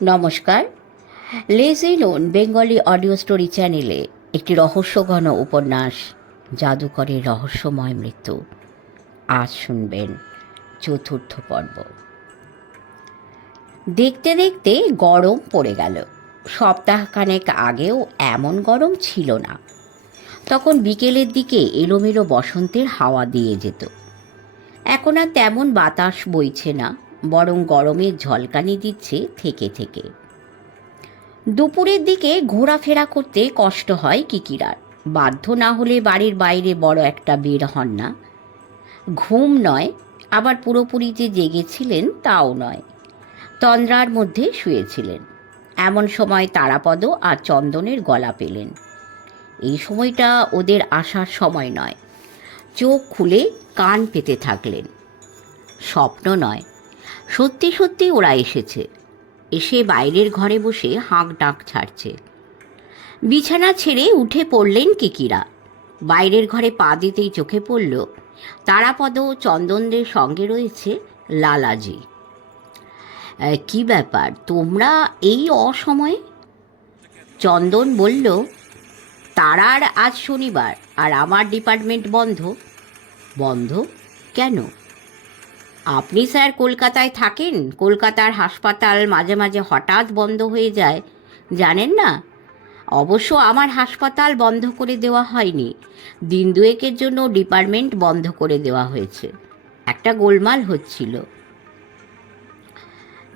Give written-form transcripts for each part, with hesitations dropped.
নমস্কার। Lazy known Bengali audio story চ্যানেলে একটি রহস্যঘন উপন্যাস জাদুকরের রহস্যময় মৃত্যু আজ শুনবেন চতুর্থ পর্ব। দেখতে দেখতে গরম পড়ে গেল। সপ্তাহখানেক আগেও এমন গরম ছিল না। তখন বিকেলের দিকে এলোমেলো বসন্তের হাওয়া দিয়ে যেত। এখন আর তেমন বাতাস বইছে না, বরং গরমের ঝলকানি দিচ্ছে থেকে থেকে। দুপুরের দিকে ঘোরাফেরা করতে কষ্ট হয় কিকিরার। বাধ্য না হলে বাড়ির বাইরে বড় একটা বের হন না। ঘুম নয়, আবার পুরোপুরি যে জেগেছিলেন তাও নয়, তন্দ্রার মধ্যে শুয়েছিলেন। এমন সময় তারাপদ আর চন্দনের গলা পেলেন। এই সময়টা ওদের আসার সময় নয়। চোখ খুলে কান পেতে থাকলেন। স্বপ্ন নয়, সত্যি সত্যি ওরা এসেছে। এসে বাইরের ঘরে বসে হাঁক ডাক ছাড়ছে। বিছানা ছেড়ে উঠে পড়লেন কিকিরা। বাইরের ঘরে পা দিতেই চোখে পড়ল তারাপদ চন্দনদের সঙ্গে রয়েছে লালাজি। কি ব্যাপার, তোমরা এই অসময়ে? চন্দন বলল, তারার আজ শনিবার আর আমার ডিপার্টমেন্ট বন্ধ। বন্ধ কেন? আপনি স্যার কলকাতায় থাকেন, কলকাতার হাসপাতাল মাঝে মাঝে হঠাৎ বন্ধ হয়ে যায়, জানেন না? অবশ্য আমার হাসপাতাল বন্ধ করে দেওয়া হয়নি, দিন দুয়েকের জন্য ডিপার্টমেন্ট বন্ধ করে দেওয়া হয়েছে। একটা গোলমাল হচ্ছিল।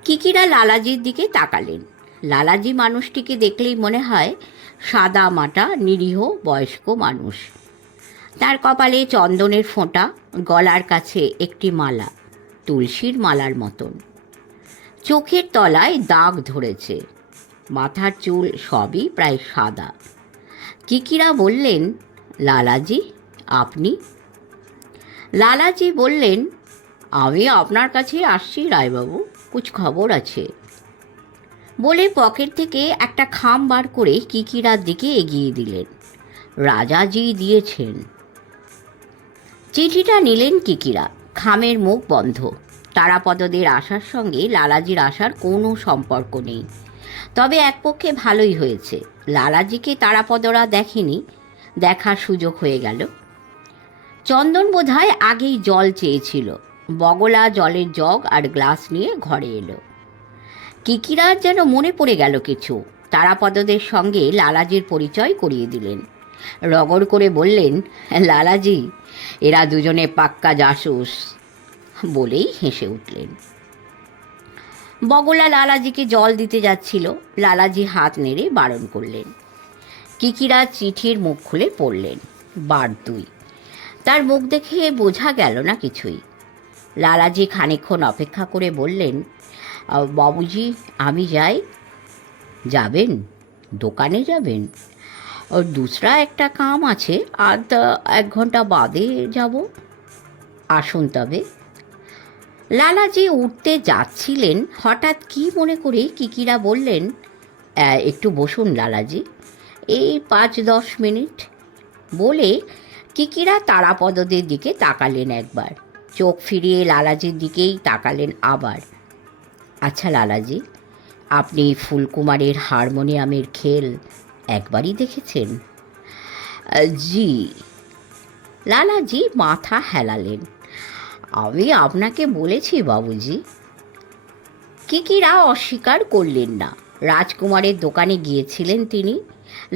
কিকিরা লালাজির দিকে তাকালেন। লালাজি মানুষটিকে দেখলেই মনে হয় সাদা মাটা নিরীহ বয়স্ক মানুষ। তার কপালে চন্দনের ফোঁটা, গলার কাছে একটি মালা, তুলসীর মালার মতন। চোখের তলায় দাগ ধরেছে, মাথার চুল সবই প্রায় সাদা। কিকিরা বললেন, লালাজি আপনি? লালাজি বললেন, আমি আপনার কাছে আসছি রায়বাবু, কুছ খবর আছে। বলে পকেট থেকে একটা খাম বার করে কিকিরার দিকে এগিয়ে দিলেন। রাজাজি দিয়েছেন। চিঠিটা নিলেন কিকিরা। খামের মুখ বন্ধ। তারাপদদের আসার সঙ্গে লালাজির আসার কোনো সম্পর্ক নেই। তবে এক পক্ষে ভালোই হয়েছে, লালাজিকে তারাপদরা দেখেনি, দেখার সুযোগ হয়ে গেল। চন্দন বোধহয় আগেই জল চেয়েছিল। বগলা জলের জগ আর গ্লাস নিয়ে ঘরে এলো। কিকিরার যেন মনে পড়ে গেল কিছু। তারাপদদের সঙ্গে লালাজির পরিচয় করিয়ে দিলেন। রগড় করে বললেন, লালাজি, এরা দুজনে পাক্কা জাসুস, বলেই হেসে উঠলেন। বগলা লালাজিকে জল দিতে যাচ্ছিল। লালাজি হাত নেড়ে বারণ করলেন। কিকিরা চিঠির মুখ খুলে পড়লেন। বার 2। তার মুখ দেখে বোঝা গেল না কিছুই। লালাজি খানিকক্ষণ অপেক্ষা করে বললেন, বাবুজি আমি যাই? যাবেন? দোকানে যাবেন? ওর দুসরা একটা কাম আছে, আর 1 ঘন্টা বাদে যাব। আসুন তবে। লালাজি উঠতে যাচ্ছিলেন, হঠাৎ কি মনে করে কিকিরা বললেন, একটু বসুন লালাজি, এই 5-10 মিনিট। বলে কিকিরা তারাপদদের দিকে তাকালেন একবার, চোখ ফিরিয়ে লালাজির দিকেই তাকালেন আবার। আচ্ছা লালাজি, আপনি ফুলকুমারের হারমোনিয়ামের খেল একবারই দেখেছেন? জি। লালাজি মাথা হেলালেন। আমি আপনাকে বলেছি বাবুজি। কিকিরা অস্বীকার করলেন না। রাজকুমারের দোকানে গিয়েছিলেন তিনি,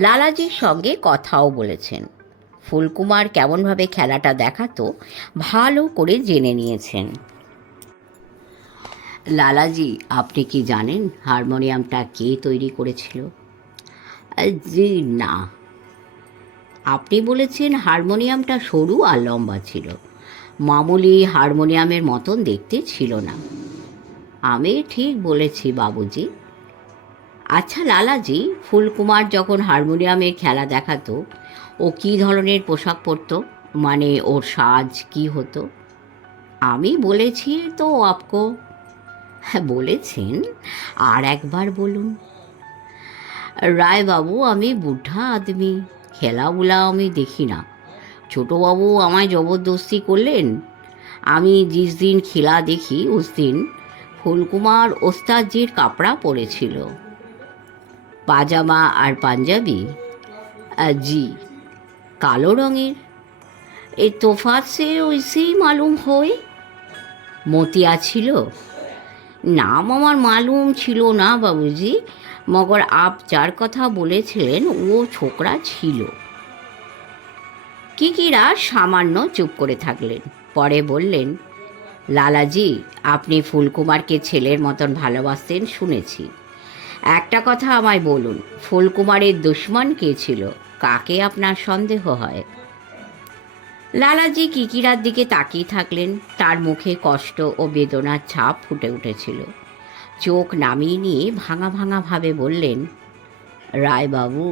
লালাজির সঙ্গে কথাও বলেছেন। ফুলকুমার কেমনভাবে খেলাটা দেখাতো ভালো করে জেনে নিয়েছেন। লালাজি, আপনি কি জানেন হারমোনিয়ামটা কে তৈরি করেছিল? জি না। আপনি বলেছেন হারমোনিয়ামটা সরু আর লম্বা ছিল, মামুলি হারমোনিয়ামের মতন দেখতে ছিল না। আমি ঠিক বলেছি বাবুজি। আচ্ছা লালাজি, ফুলকুমার যখন হারমোনিয়ামের খেলা দেখাতো ও কী ধরনের পোশাক পরতো, মানে ওর সাজ কি হতো? আমি বলেছি তো আপকো। হ্যাঁ বলেছেন, আর একবার বলুন। রায়বাবু, আমি বুঢ়া আদমি, খেলাগুলা আমি দেখি না। ছোটোবাবু আমায় জবরদস্তি করলেন। আমি जिस दिन খেলা দেখি उस दिन ফুলকুমার ওস্তাদজির কাপড়া পরেছিল, পাজামা আর পাঞ্জাবি। জি, কালো রঙের। এই তোফাত সে ওইসেই মালুম হয়। মতিয়া ছিল? নাম আমার মালুম ছিল না বাবুজি, মগর আপ যার কথা বলেছিলেন ও ছোকরা ছিল। কিকিরা সামান্য চুপ করে থাকলেন, পরে বললেন, লালাজি, আপনি ফুলকুমারকে ছেলের মতন ভালোবাসতেন শুনেছি। একটা কথা আমায় বলুন, ফুলকুমারের দুশ্মন কে ছিল? কাকে আপনার সন্দেহ হয়? লালাজি কিকিরার দিকে তাকিয়ে থাকলেন। তার মুখে কষ্ট ও বেদনার ছাপ ফুটে উঠেছিল। চোখ নামিয়ে নিয়ে ভাঙা ভাঙা ভাবে বললেন, রায়বাবু,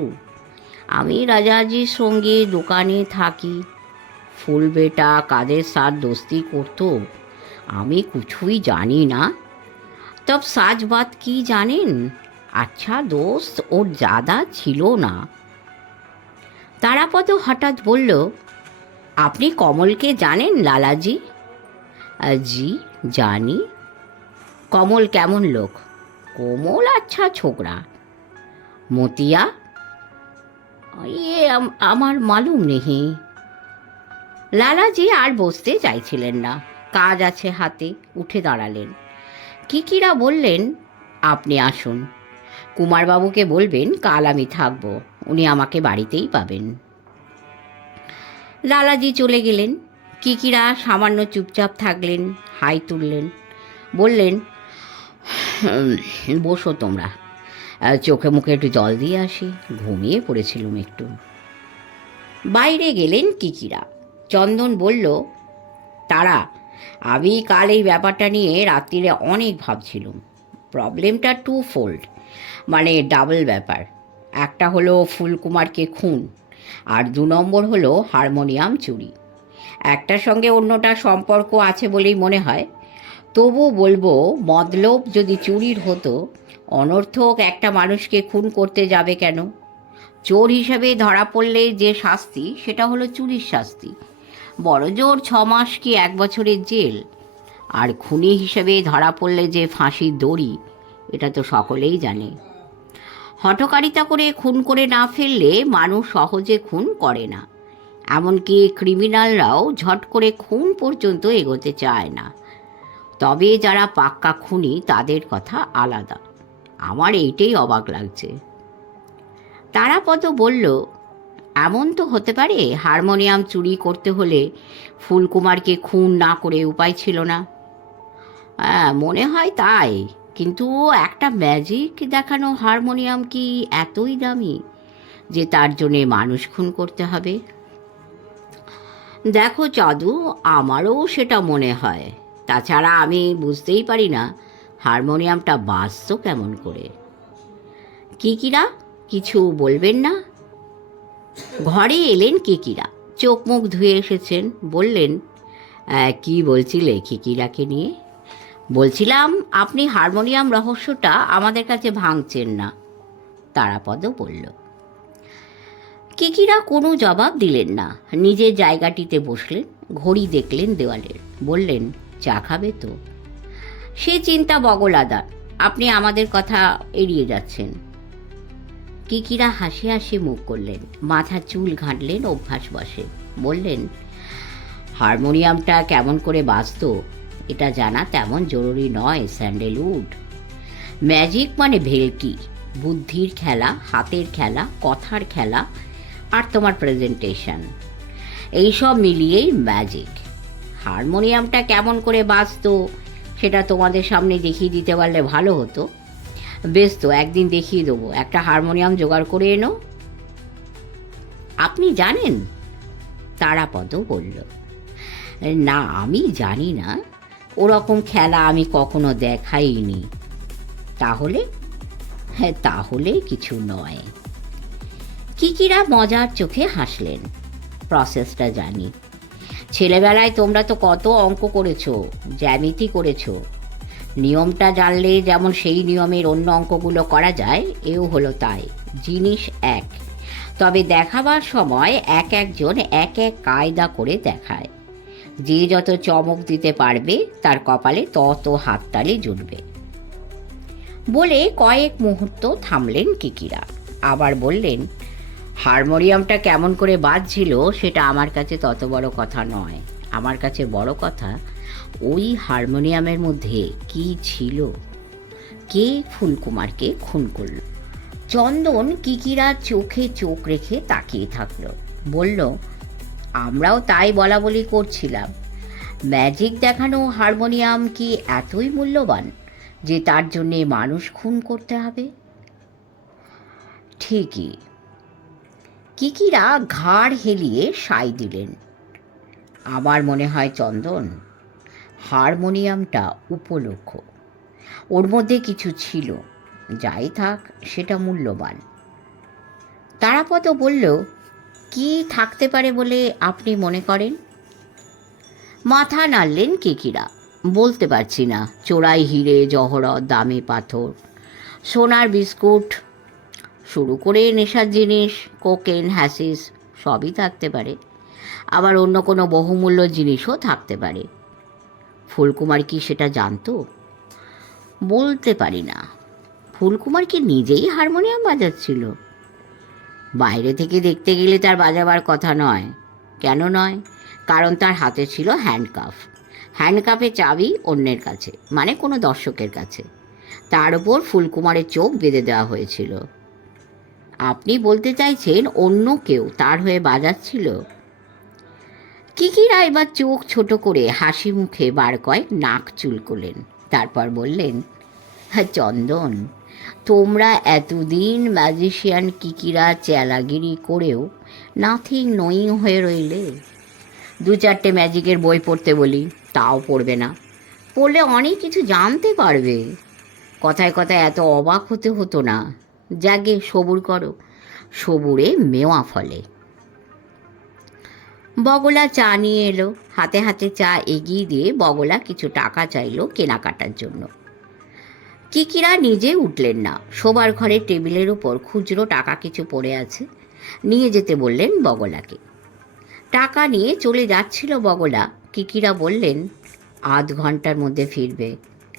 আমি রাজাজির সঙ্গে দোকানে থাকি। ফুল বেটা কাদের সাথ দোস্তি করতো আমি কিছুই জানি না। তব সাজ বাত কি জানেন? আচ্ছা দোস্ত ওর জাদা ছিল না। তারাপদ হঠাৎ বলল, আপনি কমলকে জানেন লালাজি? জি জানি। কমল কেমন লোক? কোমল আচ্ছা ছোকরা। মতিয়া? আমার মালুম নেহি। লালাজি আর বসতে চাইছিলেন না, কাজ আছে হাতে, উঠে দাঁড়ালেন। কিকিরা বললেন, আপনি আসুন, কুমারবাবুকে বলবেন কাল আমি থাকবো, উনি আমাকে বাড়িতেই পাবেন। লালাজি চলে গেলেন। কিকিরা সামান্য চুপচাপ থাকলেন, হাই তুললেন, বললেন, বসো তোমরা, চোখে মুখে একটু জল দিয়ে আসি, ঘুমিয়ে পড়েছিলুম একটু। বাইরে গেলেন কিকিরা। চন্দন বলল, তারা, আমি কাল এই ব্যাপারটা নিয়ে রাত্রিরে অনেক ভাবছিলুম। প্রবলেমটা টু ফোল্ড, মানে ডাবল ব্যাপার। একটা হলো ফুলকুমারকে খুন, আর 2 নম্বর হলো হারমোনিয়াম চুরি। একটার সঙ্গে অন্যটা সম্পর্ক আছে বলেই মনে হয়। তবু বলবো, মতলব যদি চুরির হতো, অনর্থক একটা মানুষকে খুন করতে যাবে কেন? চোর হিসেবে ধরা পড়লে যে শাস্তি, সেটা হলো চুরির শাস্তি, বড় জোর 6 মাস কি 1 বছরের জেল। আর খুনি হিসেবে ধরা পড়লে যে ফাঁসির দড়ি, এটা তো সকলেই জানে। হঠকারিতা করে খুন করে না ফেললে মানুষ সহজে খুন করে না। এমনকি ক্রিমিনালরাও ঝট করে খুন পর্যন্ত এগোতে চায় না। তবে যারা পাক্কা খুনি তাদের কথা আলাদা। আমার এইটাই অবাক লাগছে। তারাপদ বলল, এমন তো হতে পারে হারমোনিয়াম চুরি করতে হলে ফুলকুমারকে খুন না করে উপায় ছিল না। মনে হয় তাই, কিন্তু একটা ম্যাজিক দেখানো হারমোনিয়াম কি এতই দামি যে তার জন্যে মানুষ খুন করতে হবে? দেখো চাঁদু, আমারও সেটা মনে হয়। তাছাড়া আমি বুঝতেই পারি না হারমোনিয়ামটা বাজতো কেমন করে। কিকিরা, কিছু বলবেন না? ঘরে এলেন কিকিরা, চোখ মুখ ধুয়ে এসেছেন। বললেন, কি বলছিলে কিকিরাকে নিয়ে? বলছিলাম, আপনি হারমোনিয়াম রহস্যটা আমাদের কাছে ভাঙছেন না। তারাপদ বলল। কিকিরা কোনো জবাব দিলেন না, নিজের জায়গাটিতে বসলেন, ঘড়ি দেখলেন দেওয়ালের, বললেন, চা খাবে তো? সে চিন্তা বগলাদার, আপনি আমাদের কথা এড়িয়ে যাচ্ছেন। কিকিরা হাসি হাসি মুখ করলেন, মাথা চুল ঘাঁটলেন অভ্যাস বসে, বললেন, হারমোনিয়ামটা কেমন করে বাজতো এটা জানা তেমন জরুরি নয় স্যান্ডেলউড। ম্যাজিক মানে ভেলকি, বুদ্ধির খেলা, হাতের খেলা, কথার খেলা, আর তোমার প্রেজেন্টেশন, এইসব মিলিয়েই ম্যাজিক। হারমোনিয়ামটা কেমন করে বাজতো সেটা তোমাদের সামনে দেখিয়ে দিতে পারলে ভালো হতো। বেশ তো, একদিন দেখিয়ে দেবো, একটা হারমোনিয়াম জোগাড় করে এনো। আপনি জানেন? তারাপদ বলল, না আমি জানি না, ওরকম খেলা আমি কখনো দেখাইনি। তাহলে? তাহলে কিছু নয়। কিকিরা মজার চোখে হাসলেন। প্রসেসটা জানি। ছেলেবেলায় তোমরা তো কত অঙ্ক করেছো, জ্যামিতি করেছো। নিয়মটা জানলে যেমন সেই নিয়মের অন্য অঙ্কগুলো করা যায়, এও হলো তাই। জিনিস এক, তবে দেখাবার সময় এক একজন এক এক কায়দা করে দেখায়। যে যত চমক দিতে পারবে তার কপালে তত হাততালি জুটবে। বলে কয়েক মুহূর্ত থামলেন কিকিরা, আবার বললেন, হারমোনিয়ামটা কেমন করে বাজছিল সেটা আমার কাছে তত বড় কথা নয়। আমার কাছে বড় কথা ওই হারমোনিয়ামের মধ্যে কি ছিল, কে ফুলকুমারকে খুন করল। চন্দন কিকিরা চোখে চোখ রেখে তাকিয়ে থাকলো। বলল, আমরাও তাই বলা বলি করছিলাম। ম্যাজিক দেখানো হারমোনিয়াম কি এতই মূল্যবান যে তার জন্যে মানুষ খুন করতে হবে? ঠিকই। কিকিরা ঘাড় হেলিয়ে সায় দিলেন। আমার মনে হয় চন্দন, হারমোনিয়ামটা উপলক্ষ। ওর মধ্যে কিছু ছিল, যাই থাক সেটা মূল্যবান। তারাপদ বলল, কি থাকতে পারে বলে আপনি মনে করেন? মাথা নাড়লেন কিকিরা। বলতে পারছি না। চোরাই হিরে জহরত, দামি পাথর, সোনার বিস্কুট, শুরু করে নেশার জিনিস, কোকেন, হ্যাসিস সবই থাকতে পারে। আবার অন্য কোনো বহুমূল্য জিনিসও থাকতে পারে। ফুলকুমার কি সেটা জানতো? বলতে পারি না। ফুলকুমার কি নিজেই হারমোনিয়াম বাজাচ্ছিল? বাইরে থেকে দেখতে গেলে তার বাজাবার কথা নয়। কেন নয়? কারণ তার হাতে ছিল হ্যান্ডকাফ। হ্যান্ডকাফে চাবি অন্যের কাছে, মানে কোনো দর্শকের কাছে। তার উপর ফুলকুমারের চোখ বেঁধে দেওয়া হয়েছিল। আপনি বলতে চাইছেন অন্য কেউ তার হয়ে বাজাচ্ছিল? কিকিরা এবার চোখ ছোট করে হাসি মুখে বার কয়েক নাক চুলকোলেন। তারপর বললেন, চন্দন, তোমরা এতদিন ম্যাজিশিয়ান কিকিরা চেলাগিরি করেও নাথিং নোয়িং হয়ে রইলে। 2-4টে ম্যাজিকের বই পড়তে বলি, তাও পড়বে না। পড়লে অনেক কিছু জানতে পারবে। কথায় কথায় এত অবাক হতে হতো না। যাগে সবুর করো, সবুরে মেওয়া ফলে। বগলা চা নিয়ে এলো। হাতে হাতে চা এগিয়ে দিয়ে বগলা কিছু টাকা চাইল কেনাকাটার জন্য। কিকিরা নিজে উঠলেন না। শোবার ঘরের টেবিলের উপর খুচরো টাকা কিছু পড়ে আছে, নিয়ে যেতে বললেন বগলাকে। টাকা নিয়ে চলে যাচ্ছিল বগলা। কিকিরা বললেন, আধ ঘন্টার মধ্যে ফিরবে,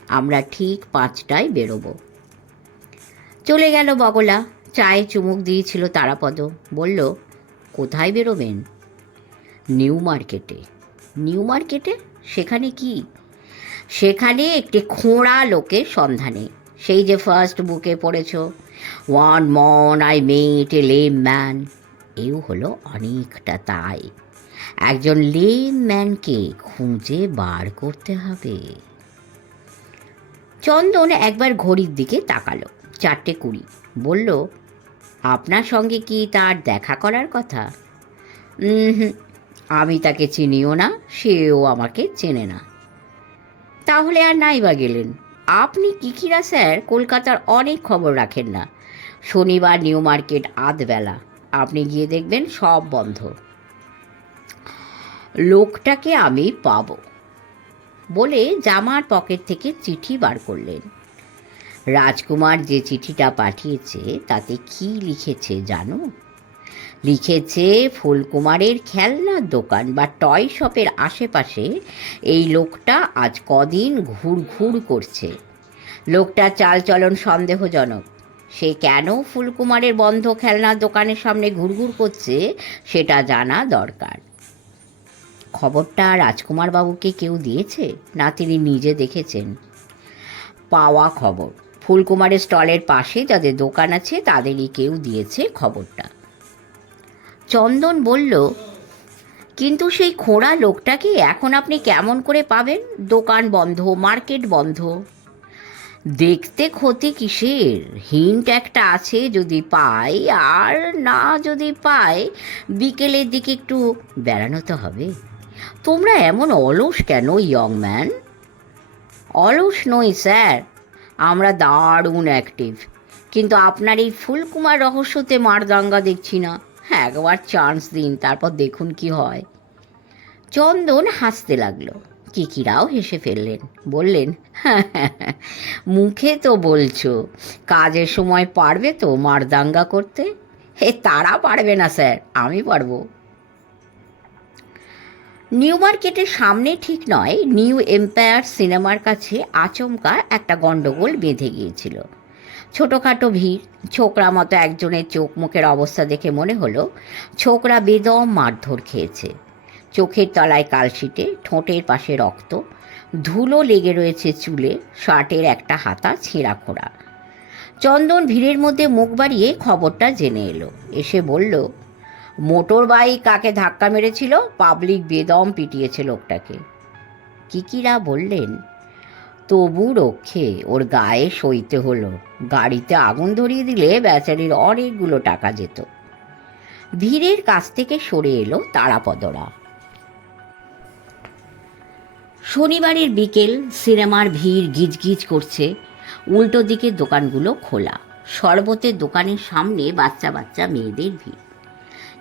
আমরা ঠিক 5টায় বেরোবো। চলে গেল বগলা। চায়ে চুমুক দিয়েছিল তারাপদ। বলল, কোথায় বেরোবেন? নিউ মার্কেটে। নিউ মার্কেটে? সেখানে কি? সেখানে একটি খোঁড়া লোকের সন্ধানে। সেই যে ফার্স্ট বুকে পড়েছ, one morn I met a lame man. এও হলো অনেকটা তাই। একজন লেম ম্যানকে খুঁজে বার করতে হবে। চন্দন একবার ঘড়ির দিকে তাকালো। 4:20। বলল, আপনার সঙ্গে কি তার দেখা করার কথা? আমি তাকে চিনিও না, সেও আমাকে চেনে না। তাহলে আর নাই বা গেলেন। আপনি কিকিরা স্যার কলকাতার অনেক খবর রাখেন না। শনিবার নিউ মার্কেট আধবেলা। আপনি গিয়ে দেখবেন সব বন্ধ। লোকটাকে আমি পাবো। বলে জামার পকেট থেকে চিঠি বার করলেন। রাজকুমার যে চিঠিটা পাঠিয়েছে তাতে কি লিখেছে জানো? লিখেছে, ফুলকুমারের খেলনার দোকান বা টয় শপের আশেপাশে এই লোকটা আজ কদিন ঘুরঘুর করছে। লোকটার চালচলন সন্দেহজনক। সে কেন ফুলকুমারের বন্ধ খেলনার দোকানের সামনে ঘুরঘুর করছে সেটা জানা দরকার। খবরটা রাজকুমার বাবুকে কেউ দিয়েছে, না তিনি নিজে দেখেছেন? পাওয়া খবর। ফুলকুমারের স্টলের পাশে যাদের দোকান আছে তাদেরই কেউ দিয়েছে খবরটা। চন্দন বলল, কিন্তু সেই খোঁড়া লোকটাকে এখন আপনি কেমন করে পাবেন? দোকান বন্ধ, মার্কেট বন্ধ। দেখতে ক্ষতি কিসের? হিন্ট একটা আছে, যদি পাই, আর না যদি পাই বিকেলের দিকে একটু বেড়ানো তো হবে। তোমরা এমন অলস কেন ইয়ং ম্যান? অলস নই স্যার, আমরা দারুণ অ্যাক্টিভ। কিন্তু আপনার এই ফুলকুমার রহস্যতে মারদাঙ্গা দেখছি না। একবার চান্স দিন, তারপর দেখুন কি হয়। চন্দন হাসতে লাগলো। কিকিরাও হেসে ফেললেন। বললেন, মুখে তো বলছো, কাজের সময় পারবে তো মারদাঙ্গা করতে? তারা পারবে না স্যার, আমি পারবো। নিউ মার্কেটের সামনে ঠিক নয়, নিউ এম্পায়ার সিনেমার কাছে আচমকা একটা গণ্ডগোল বেঁধে গিয়েছিল। ছোটোখাটো ভিড়, ছোকরা মতো একজনের চোখ মুখের অবস্থা দেখে মনে হলো ছোকরা বেদম মারধর খেয়েছে। চোখের তলায় কালশিটে, ঠোঁটের পাশে রক্ত, ধুলো লেগে রয়েছে চুলে, শার্টের একটা হাতা ছেঁড়া খোঁড়া। চন্দন ভিড়ের মধ্যে মুখ বাড়িয়ে খবরটা জেনে এলো। এসে বলল, মোটর বাইক কাকে ধাক্কা মেরেছিল, পাবলিক বেদম পিটিয়েছে লোকটাকে। কিকিরা বললেন, তবু রক্ষে, ওর গায়ে সইতে হলো। গাড়িতে আগুন ধরিয়ে দিলে বেচারির অনেকগুলো টাকা যেত। ভিড়ের কাছ থেকে সরে এলো তারাপদরা। শনিবারের বিকেল, সিনেমার ভিড় গিজগিজ করছে। উল্টো দিকের দোকানগুলো খোলা। শরবতের দোকানের সামনে বাচ্চা বাচ্চা মেয়েদের ভিড়।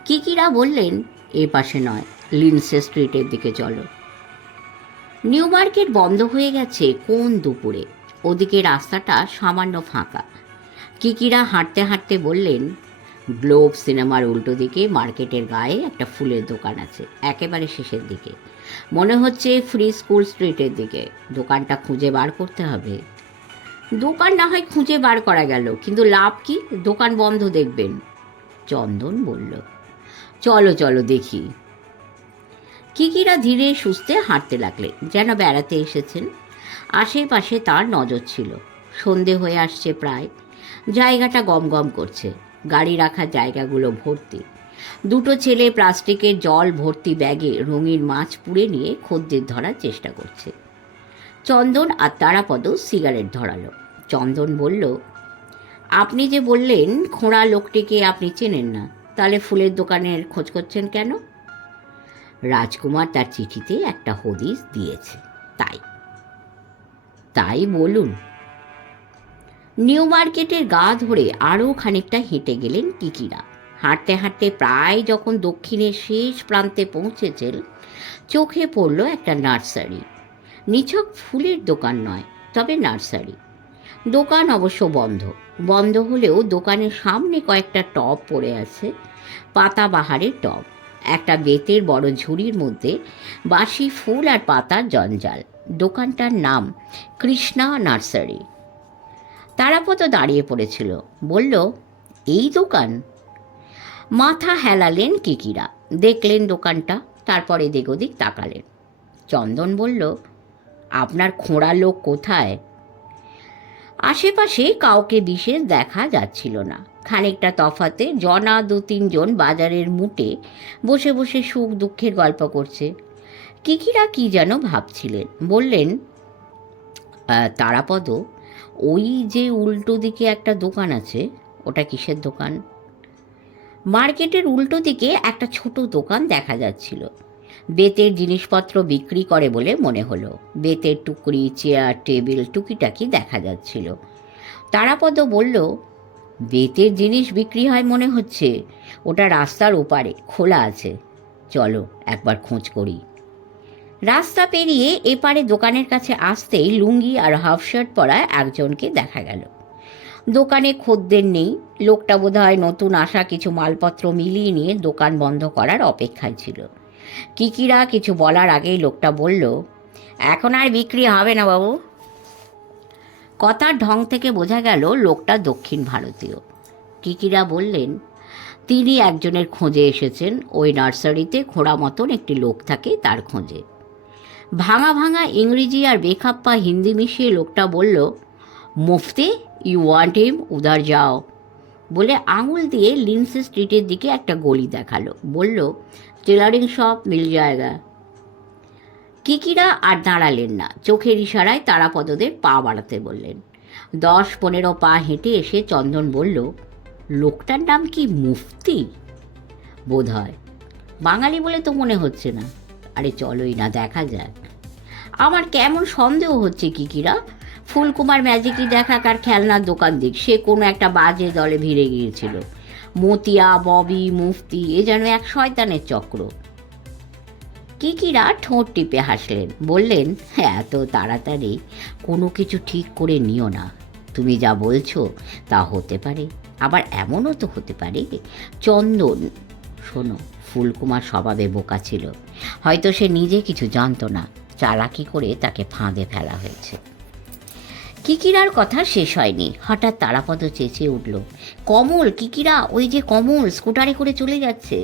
কিকিরা বললেন, এ পাশে নয়, লিন্সে স্ট্রিটের দিকে চলো। নিউ মার্কেট বন্ধ হয়ে গেছে কোন দুপুরে। ওদিকে রাস্তাটা সামান্য ফাঁকা। কিকিরা হাঁটতে হাঁটতে বললেন, গ্লোব সিনেমার উল্টো দিকে মার্কেটের গায়ে একটা ফুলের দোকান আছে, একেবারে শেষের দিকে। মনে হচ্ছে ফ্রি স্কুল স্ট্রিটের দিকে। দোকানটা খুঁজে বার করতে হবে। দোকান না হয় খুঁজে বার করা গেল, কিন্তু লাভ কি? দোকান বন্ধ দেখবেন। চন্দন বলল, চলো চলো দেখি। কিকিরা ধীরে সুস্থে হাঁটতে লাগলেন, যেন বেড়াতে এসেছেন। আশেপাশে তার নজর ছিল। সন্ধে হয়ে আসছে প্রায়। জায়গাটা গমগম করছে। গাড়ি রাখার জায়গাগুলো ভর্তি। দুটো ছেলে প্লাস্টিকের জল ভর্তি ব্যাগে রঙিন মাছ পুড়ে নিয়ে খদ্দের ধরার চেষ্টা করছে। চন্দন আর তারাপদ সিগারেট ধরালো। চন্দন বলল, আপনি যে বললেন খোঁড়া লোকটিকে আপনি চেনেন না, তাহলে ফুলের দোকানের খোঁজ করছেন কেন? রাজকুমার তার চিঠিতে একটা হদিশ দিয়েছে, তাই। তাই বলুন। নিউ মার্কেটের গা ধরে আরও খানিকটা হেঁটে গেলেন কিকিরা। হাঁটতে হাঁটতে প্রায় যখন দক্ষিণের শেষ প্রান্তে পৌঁছেছেন, চোখে পড়ল একটা নার্সারি। নিছক ফুলের দোকান নয়, তবে নার্সারি। দোকান অবশ্য বন্ধ। বন্ধ হলেও দোকানের সামনে কয়েকটা টব পড়ে আছে, পাতাবাহারের টব। একটা বেতের বড় ঝুড়ির মধ্যে বাসি ফুল আর পাতার জঞ্জাল। দোকানটার নাম কৃষ্ণা নার্সারি। তারাপদ দাঁড়িয়ে পড়েছিল, বলল, এই দোকান? মাথা হেলালেন কিকিরা, দেখলেন দোকানটা, তারপর এদিক ওদিক তাকালেন। চন্দন বলল, আপনার খোঁড়া লোক কোথায়? আশেপাশে কাউকে বিশেষ দেখা যাচ্ছিল না। খানিকটা তফাতে জনা দু তিনজন বাজারের মুটে বসে বসে সুখ দুঃখের গল্প করছে। কিকিরা কি যেন ভাবছিলেন। বললেন, তারাপদ, ওই যে উল্টো দিকে একটা দোকান আছে, ওটা কিসের দোকান? মার্কেটের উল্টো দিকে একটা ছোট দোকান দেখা যাচ্ছিল। বেতের জিনিসপত্র বিক্রি করে বলে মনে হলো। বেতের টুকরি, চেয়ার, টেবিল টুকিটাকি দেখা যাচ্ছিল। তারাপদ বলল, বেতের জিনিস বিক্রি হয় মনে হচ্ছে। ওটা রাস্তার ওপারে খোলা আছে, চলো একবার খোঁজ করি। রাস্তা পেরিয়ে এপারে দোকানের কাছে আসতেই লুঙ্গি আর হাফ শার্ট পরা একজনকে দেখা গেল। দোকানে খদ্দের নেই। লোকটা বোধহয় নতুন আসা কিছু মালপত্র মিলিয়ে নিয়ে দোকান বন্ধ করার অপেক্ষায় ছিল। কিকিরা কিছু বলার আগেই লোকটা বলল, এখন আর বিক্রি হবে না বাবু। কথার ঢং থেকে বোঝা গেল লোকটা দক্ষিণ ভারতীয়। কিকিরা বললেন, তিনি একজনের খোঁজে এসেছেন। ওই নার্সারিতে খোঁড়া মতন একটি লোক থাকে, তার খোঁজে। ভাঙা ভাঙা ইংরেজি আর বেখাপ্পা হিন্দি মিশিয়ে লোকটা বলল, মুফতি, ইউ ওয়ান্ট হিম, উধার যাও। বলে আঙুল দিয়ে লিন্সে স্ট্রিটের দিকে একটা গলি দেখালো। বলল, টেলারিং শপ মিল জায়গা। কিকিরা আর দাঁড়ালেন না। চোখের ইশারায় তারাপদদের পা বাড়াতে বললেন। 10-15 পা হেঁটে এসে চন্দন বলল, লোকটার নাম কি মুফতি? বোধ হয়। বাঙালি বলে তো মনে হচ্ছে না। আরে চলোই না, দেখা যাক। আমার কেমন সন্দেহ হচ্ছে কিকিরা। ফুলকুমার ম্যাজিকই দেখাক আর খেলনার দোকান দিক, সে কোনো একটা বাজে দলে ভিড়ে গিয়েছিল। মতিয়া, ববি, মুফতি, এ যেন এক শয়তানের চক্র। কিকিরা ঠোঁট টিপে হাসলেন, বললেন, এত তাড়াতাড়ি কোনো কিছু ঠিক করে নিও না। তুমি যা বলছো তা হতে পারে, আবার এমনও তো হতে পারে চন্দন শোনো, ফুলকুমার স্বভাবে বোকা ছিল, হয়তো সে নিজে কিছু জানতো না, চালাকি করে তাকে ফাঁদে ফেলা হয়েছে। কিকিরার কথা শেষ হয়নি, হঠাৎ তারাপদ চেঁচিয়ে উঠল, কমল, কিকিরা, ওই যে কমল স্কুটারে করে চলে যাচ্ছে।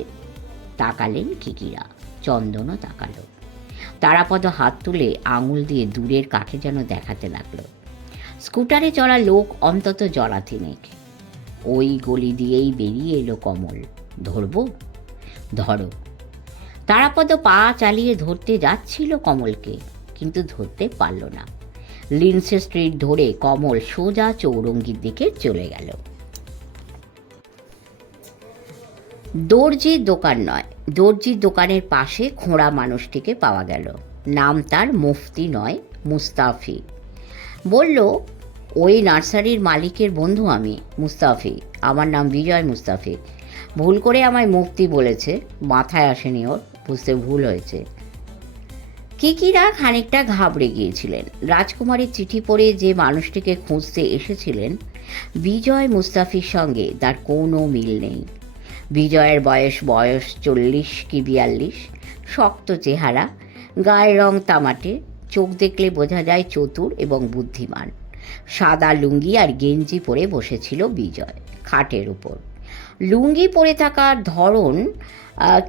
তাকালেন কিকিরা, চন্দনও তাকালো। তারাপদ হাত তুলে আঙুল দিয়ে দূরের কাকে যেন দেখাতে লাগলো। স্কুটারে চড়া লোক অন্তত জড়া তিনেক। ওই গলি দিয়েই বেরিয়ে এলো কমল। ধরবো? ধরো। তারাপদ পা চালিয়ে ধরতে যাচ্ছিল কমলকে, কিন্তু ধরতে পারল না। লিন্সে স্ট্রিট ধরে কমল সোজা চৌরঙ্গির দিকে চলে গেল। দর্জির দোকান নয়, দর্জির দোকানের পাশে খোঁড়া মানুষটিকে পাওয়া গেল। নাম তার মুফতি নয়, মুস্তাফি। বলল, ওই নার্সারির মালিকের বন্ধু আমি, মুস্তাফি। আমার নাম বিজয় মুস্তাফি। ভুল করে আমায় মুফতি বলেছে, মাথায় আসেনি ওর, বুঝতে ভুল হয়েছে। কিকিরা খানিকটা ঘাবড়ে গিয়েছিলেন। রাজকুমারের চিঠি পড়ে যে মানুষটিকে খুঁজতে এসেছিলেন, বিজয় মুস্তাফির সঙ্গে তার কোনো মিল নেই। বিজয়ের বয়স 40 কি 42, শক্ত চেহারা, গায়ের রং তামাটে, চোখ দেখলে বোঝা যায় চতুর এবং বুদ্ধিমান। সাদা লুঙ্গি আর গেঞ্জি পরে বসেছিল বিজয় খাটের উপর। লুঙ্গি পরে থাকার ধরন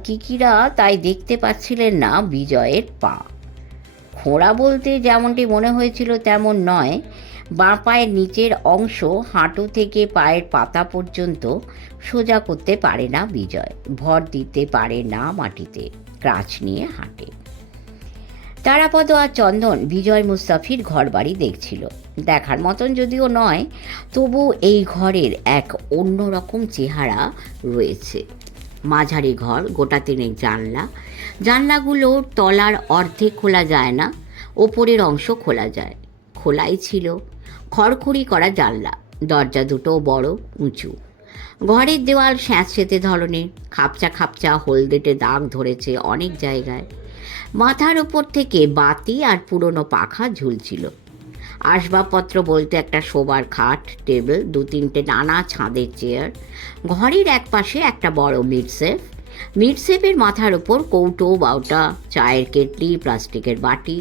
কিকিরা তাই দেখতে পাচ্ছিলেন না বিজয়ের পা। খোঁড়া বলতে যেমনটি মনে হয়েছিল তেমন নয়। বাঁ পায়ের নিচের অংশ হাঁটু থেকে পায়ের পাতা পর্যন্ত সোজা করতে পারে না বিজয়, ভর দিতে পারে না মাটিতে, ক্রাচ নিয়ে হাঁটে। তারাপদ আর চন্দন বিজয় মুস্তাফির ঘর বাড়ি দেখছিল। দেখার মতন যদিও নয়, তবু এই ঘরের এক অন্যরকম চেহারা রয়েছে। মাঝারি ঘর, গোটা তিনেক জানলা। জানলাগুলোর তলার অর্ধেক খোলা যায় না, ওপরের অংশ খোলা যায়। খোলাই ছিল, খড়খড়ি করা জানলা। দরজা দুটো বড়, উঁচু। ঘরের দেওয়াল স্যাঁতসেঁতে ধরনের, খাপচা খাপচা হলদেটে দাগ ধরেছে অনেক জায়গায়। মাথার ওপর থেকে বাতি আর পুরনো পাখা ঝুলছিল। আসবাবপত্র বলতে একটা শোবার খাট, টেবিল, 2-3টে নানা ছাদের চেয়ার। ঘরের এক পাশে একটা বড় মিডসেফ। মিডসেফের মাথার ওপর কৌটো, বাউটা, চায়ের কেটলি, প্লাস্টিকের বাটি।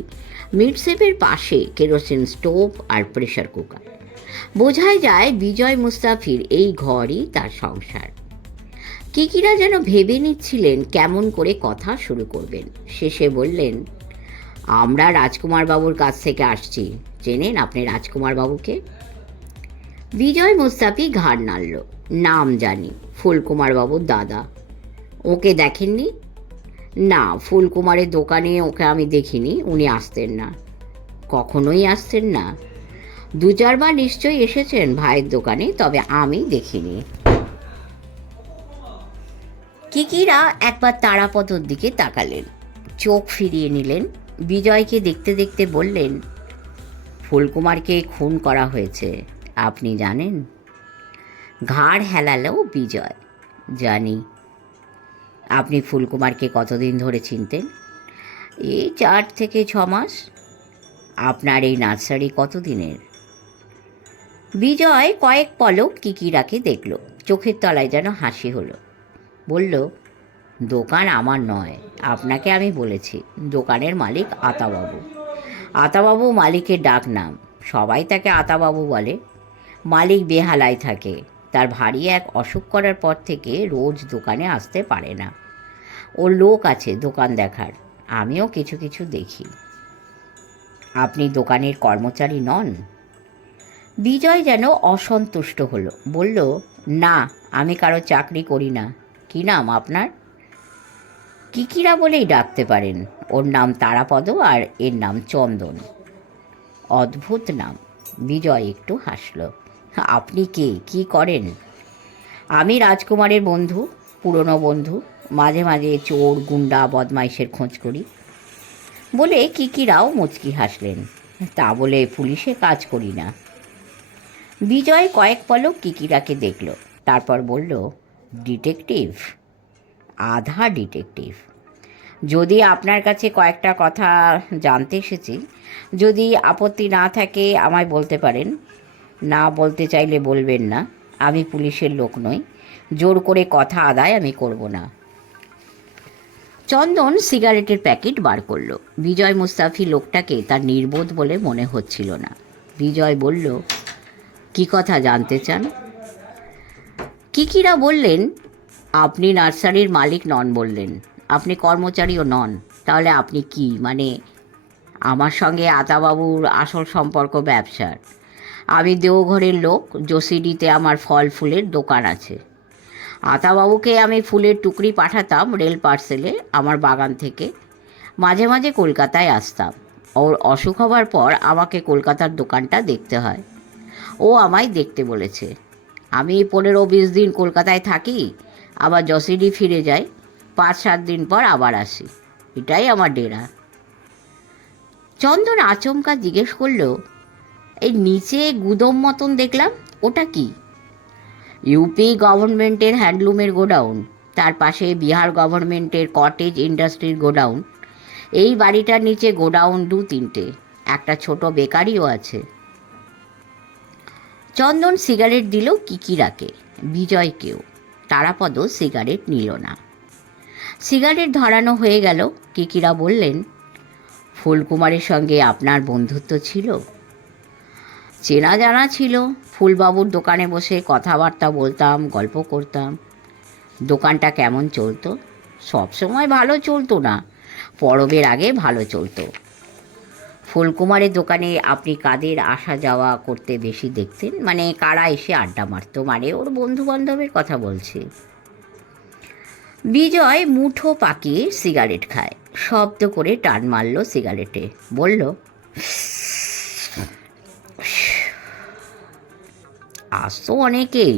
মিডসেফের পাশে কেরোসিন স্টোভ আর প্রেশার কুকার। বোঝাই যায় বিজয় মুস্তাফির এই ঘরই তার সংসার। কিকিরা যেন ভেবে নিচ্ছিলেন কেমন করে কথা শুরু করবেন। শেষে বললেন, আমরা রাজকুমার বাবুর কাছ থেকে আসছি, চেনেন আপনি রাজকুমার বাবুকে? বিজয় মুস্তাফি ঘাড় নাড়ল। নাম জানি, ফুলকুমার বাবুর দাদা। ওকে দেখেননি? না, ফুলকুমারের দোকানে ওকে আমি দেখিনি, উনি আসতেন না। কখনোই আসতেন না? 2-4 বার নিশ্চয়ই এসেছেন ভাইয়ের দোকানে, তবে আমি দেখিনি। কিকিরা একবার তারাপদর দিকে তাকালেন, চোখ ফিরিয়ে নিলেন। বিজয়কে দেখতে দেখতে বললেন, ফুলকুমারকে খুন করা হয়েছে, আপনি জানেন? ঘাড় হেলালো বিজয়। জানি। আপনি ফুলকুমারকে কতদিন ধরে চিনতেন? এই 4 থেকে 6 মাস। আপনার এই নার্সারি কতদিনের? বিজয় কয়েক পলক কিকিরাকে দেখল, চোখের তলায় যেন হাসি হলো। বলল, দোকান আমার নয়, আপনাকে আমি বলেছি, দোকানের মালিক আতাবাবু। আতাবাবু মালিকের ডাক নাম, সবাই তাকে আতাবাবু বলে। মালিক বেহালায় থাকে, তার ভারী এক অসুখ করার পর থেকে রোজ দোকানে আসতে পারে না। ওর লোক আছে দোকান দেখার, আমিও কিছু কিছু দেখি। আপনি দোকানের কর্মচারী নন? বিজয় যেন অসন্তুষ্ট হলো, বলল, না, আমি কারো চাকরি করি না। কি নাম আপনার? কিকিরা বলেই ডাকতে পারেন। ওর নাম তারাপদ আর এর নাম চন্দন। অদ্ভুত নাম। বিজয় একটু হাসল। আপনি কে, কি করেন? আমি রাজকুমারের বন্ধু, পুরনো বন্ধু। মাঝে মাঝে চোর, গুন্ডা, বদমাইশের খোঁজ করি। বলে কিকিরাও মুচকি হাসলেন। তা বলে পুলিশে কাজ করি না। বিজয় কয়েক পলক কিকিরাকে দেখল, তারপর বলল, ডিটেকটিভ? আধা ডিটেকটিভ। যদি আপনার কাছে কয়েকটা কথা জানতে এসেছি, যদি আপত্তি না থাকে আমায় বলতে পারেন। না বলতে চাইলে বলবেন না। আমি পুলিশের লোক নই, জোর করে কথা আদায় আমি করব না। চন্দন সিগারেটের প্যাকেট বার করলো। বিজয় মুস্তাফি লোকটাকে তার নির্বোধ বলে মনে হচ্ছিল না। বিজয় বলল, কি কথা জানতে চান? কিকিরা বললেন, আপনি নার্সারির মালিক নন বললেন, আপনি কর্মচারীও নন, তাহলে আপনি কি? মানে আমার সঙ্গে আতাবাবুর আসল সম্পর্ক ব্যবসার। আমি দেওঘরের লোক, যোশীডিতে আমার ফল ফুলের দোকান আছে। আতাবাবুকে আমি ফুলের টুকরি পাঠাতাম রেল পার্সেলে আমার বাগান থেকে। মাঝে মাঝে কলকাতায় আসতাম। ওর অসুখ হবার পর আমাকে কলকাতার দোকানটা দেখতে হয়। ও আমায় দেখতে বলেছে। আমি 15-20 দিন কলকাতায় থাকি, আবার যশিডি ফিরে যাই, 5-7 দিন পর আবার আসি। এটাই আমার ডেরা। চন্দন আচমকা জিজ্ঞেস করলো, এই নিচে গুদম মতন দেখলাম, ওটা কি? ইউপি গভর্নমেন্টের হ্যান্ডলুমের গোডাউন, তার পাশে বিহার গভর্নমেন্টের কটেজ ইন্ডাস্ট্রির গোডাউন। এই বাড়িটার নিচে গোডাউন 2-3টে, একটা ছোট বেকারিও আছে। চন্দন সিগারেট দিল কিকিরাকে, বিজয়কেও। তারাপদ সিগারেট নিল না। সিগারেট ধরানো হয়ে গেল। কিকিরা বললেন, ফুলকুমারের সঙ্গে আপনার বন্ধুত্ব ছিল? চেনা জানা ছিল। ফুলবাবুর দোকানে বসে কথাবার্তা বলতাম, গল্প করতাম। দোকানটা কেমন চলতো? সবসময় ভালো চলতো না, পরবের আগে ভালো চলতো। ফুলকুমারের দোকানে আপনি কাদের আসা যাওয়া করতে বেশি দেখতেন? মানে কারা এসে আড্ডা মারতো? মানে ওর বন্ধু বান্ধবের কথা বলছি। বিজয় মুঠো পাকিয়ে সিগারেট খায়, শব্দ করে টান মারল সিগারেটে, বলল, আসতো অনেকেই,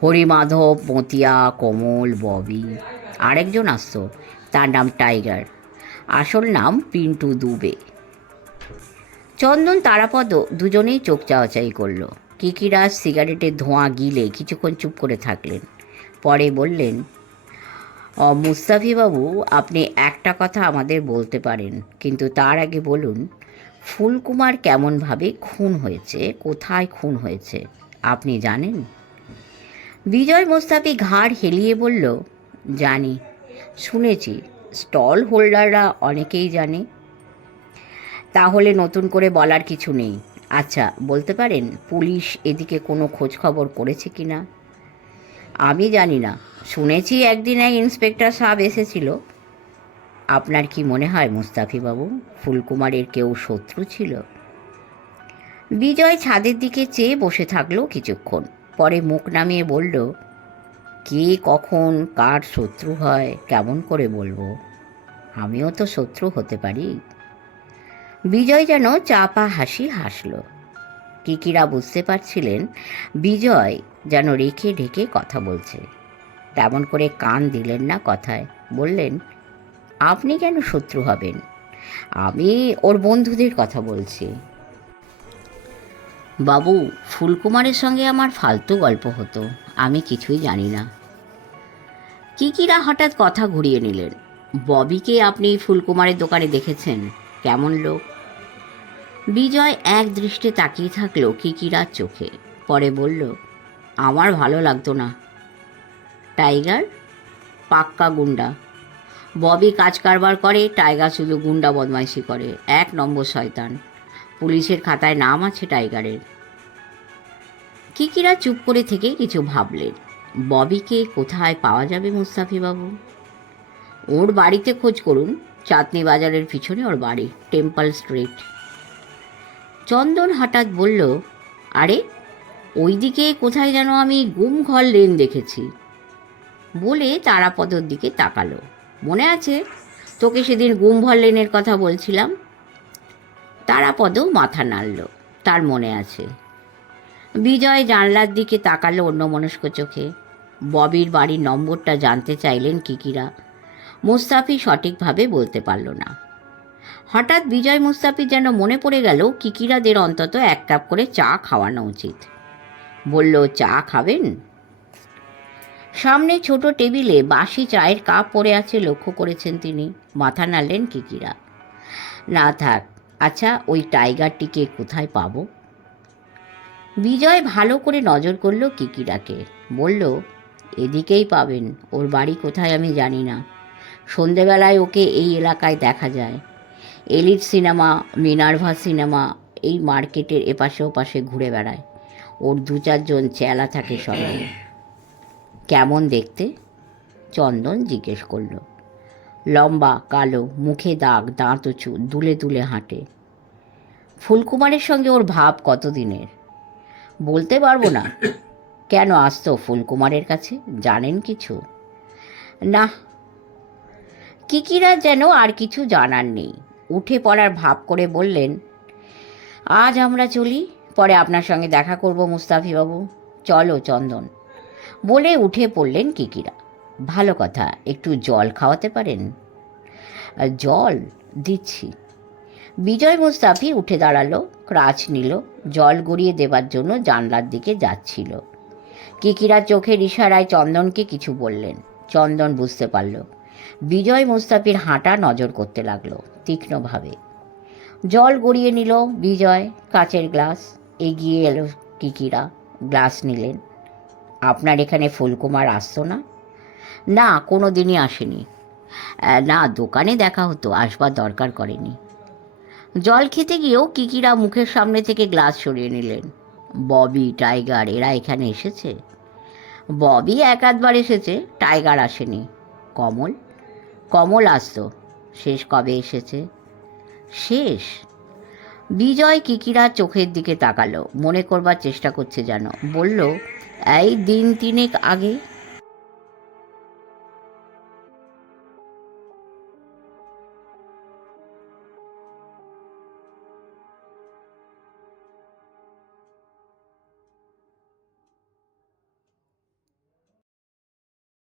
হরিমাধব, মতিয়া, কমল, ববি। আরেকজন আসতো, তার নাম টাইগার, আসল নাম পিন্টু দুবে। চন্দন তারাপদ দুজনেই চোখ চাওয়াচাই করল। কিকিরা সিগারেটের ধোঁয়া গিলে কিছুক্ষণ চুপ করে থাকলেন। পরে বললেন, মুস্তাফিবাবু, আপনি একটা কথা আমাদের বলতে পারেন, কিন্তু তার আগে বলুন, ফুলকুমার কেমনভাবে খুন হয়েছে, কোথায় খুন হয়েছে, আপনি জানেন? বিজয় মুস্তাফি ঘাড় হেলিয়ে বলল, জানি, শুনেছি, স্টল হোল্ডাররা অনেকেই জানে। তাহলে নতুন করে বলার কিছু নেই। আচ্ছা, বলতে পারেন পুলিশ এদিকে কোনো খোঁজ খবর করেছে কি না? আমি জানি না, শুনেছি একদিন এক ইন্সপেক্টর সাহেব এসেছিল। আপনার কি মনে হয় মুস্তাফিবাবু, ফুলকুমারের কেউ শত্রু ছিল? বিজয় ছাদের দিকে চেয়ে বসে থাকলো কিছুক্ষণ, পরে মুখ নামিয়ে বলল, কে কখন কার শত্রু হয় কেমন করে বলবো? আমিও তো শত্রু হতে পারি। বিজয় যেন চাপা হাসি হাসল। কিকিরা বুঝতে পারছিলেন বিজয় যেন রেখে ঢেকে কথা বলছে। তেমন করে কান দিলেন না কথায়। বললেন, আপনি কেন শত্রু হবেন? আমি ওর বন্ধুদের কথা বলছি। বাবু, ফুলকুমারের সঙ্গে আমার ফালতু গল্প হতো, আমি কিছুই জানি না। কিকিরা হঠাৎ কথা ঘুরিয়ে নিলেন। ববিকে আপনি ফুলকুমারের দোকানে দেখেছেন? কেমন লোক? বিজয় এক দৃষ্টে তাকিয়ে থাকলো কিকিরার চোখে, পরে বলল, আমার ভালো লাগতো না। টাইগার পাক্কা গুন্ডা। ববি কাজ কারবার করে, টাইগার শুধু গুন্ডা বদমাইশি করে, 1 নম্বর শয়তান। পুলিশের খাতায় নাম আছে টাইগারের। কিকিরা চুপ করে থেকে কিছু ভাবলেন। ববিকে কোথায় পাওয়া যাবে মুস্তাফিবাবু? ওর বাড়িতে খোঁজ করুন, চাঁদনি বাজারের পিছনে ওর বাড়ি, টেম্পল স্ট্রিট। চন্দন হঠাৎ বলল, আরে ওইদিকে কোথায় যেন আমি গুমঘর লেন দেখেছি। বলে তারাপদর দিকে তাকালো। মনে আছে তোকে সেদিন গুমঘর লেনের কথা বলছিলাম? তারাপদ মাথা নাড়ল, তার মনে আছে। বিজয় জানলার দিকে তাকালো অন্যমনস্ক চোখে। ববির বাড়ির নম্বরটা জানতে চাইলেন কিকিরা। মুস্তাফি সঠিকভাবে বলতে পারল না। হঠাৎ বিজয় মুস্তাফির যেন মনে পড়ে গেল কিকিরাদের অন্তত 1 কাপ করে চা খাওয়ানো উচিত। বলল, চা খাবেন? সামনে ছোট টেবিলে বাসি চায়ের কাপ পড়ে আছে, লক্ষ্য করেছেন তিনি। মাথা নাড়লেন কিকিরা। না থাক। আচ্ছা, ওই টাইগারটিকে কোথায় পাবো? বিজয় ভালো করে নজর করল কিকিরাকে, বলল, এদিকেই পাবেন, ওর বাড়ি কোথায় আমি জানি না, সন্ধেবেলায় ওকে এই এলাকায় দেখা যায়। এলিট সিনেমা, মিনার্ভা সিনেমা, এই মার্কেটের এপাশে ওপাশে ঘুরে বেড়ায়। ওর 2-4 জন চেলা থাকে সঙ্গে। কেমন দেখতে? চন্দন জিজ্ঞেস করল। লম্বা, কালো, মুখে দাগ, দাঁত উঁচু, দুলে দুলে হাঁটে। ফুলকুমারের সঙ্গে ওর ভাব কতদিনের? বলতে পারবো না। কেন আসতো ফুলকুমারের কাছে, জানেন কিছু? না। কিকিরা যেন আর কিছু জানার নেই, উঠে পড়ার ভাব করে বললেন, আজ আমরা চলি, পরে আপনার সঙ্গে দেখা করব মুস্তাফিবাবু। চলো চন্দন। বলে উঠে পড়লেন কিকিরা। ভালো কথা, একটু জল খাওয়াতে পারেন? জল দিচ্ছি। বিজয় মুস্তাফি উঠে দাঁড়ালো, ক্রাচ নিল, জল গড়িয়ে দেবার জন্য জানলার দিকে যাচ্ছিল। কিকিরা চোখের ইশারায় চন্দনকে কিছু বললেন। চন্দন বুঝতে পারল। বিজয় মুস্তাফির হাঁটা নজর করতে লাগলো তীক্ষ্ণভাবে। জল গড়িয়ে নিল বিজয়, কাচের গ্লাস। এগিয়ে এলো কিকিরা, গ্লাস নিলেন। আপনার এখানে ফুলকুমার আসতো না? না, কোনো দিনই আসেনি। না, দোকানে দেখা হতো, আসবার দরকার করেনি। জল খেতে গিয়েও কিকিরা মুখের সামনে থেকে গ্লাস সরিয়ে নিলেন। ববি, টাইগার এরা এখানে এসেছে? ববি 1-2বার এসেছে, টাইগার আসেনি। কমল? কমল আসতো। শেষ কবে এসেছে? শেষ? বিজয় কিকিরা চোখের দিকে তাকালো, মনে করবার চেষ্টা করছে যেন। বলল, এই 3 দিন আগে।